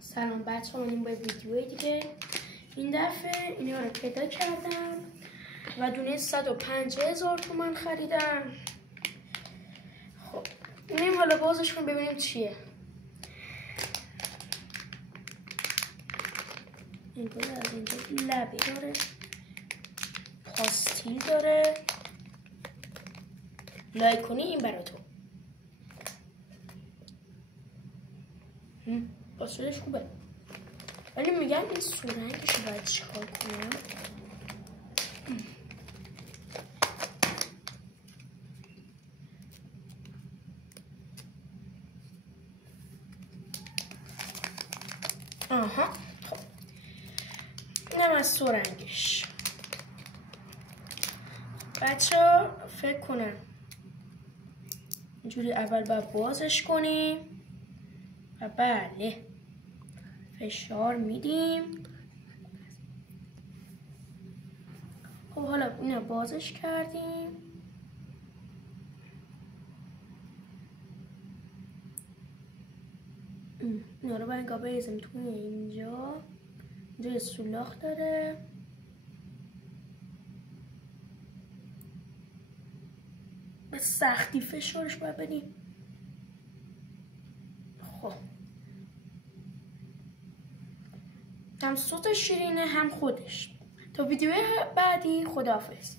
سلام بچه ها، اومدیم با ویدیوی دیگه. این دفعه اینا رو پیدا کردم و دونه 105,000 تومان خریدم. خب اینیم حالا بازش کنیم ببینیم چیه. این باز از اینجا لبی داره، پاستیل داره. لایک کنی این برا تو. پاسورش خوبه، ولی میگم این سورنگش رو باید چیکار کنم. آها خب اینم از سورنگش. بچه ها فکر کنم اینجوری اول باید بازش کنیم و بله فشار میدیم. خب حالا اینو بازش کردیم. اینا رو باید بریزیم توی اینجا یه سولاخ داره. به سختی فشارش باید بدیم. خب هم صوت شیرینه هم خودش. تا ویدیو بعدی، خداحافظ.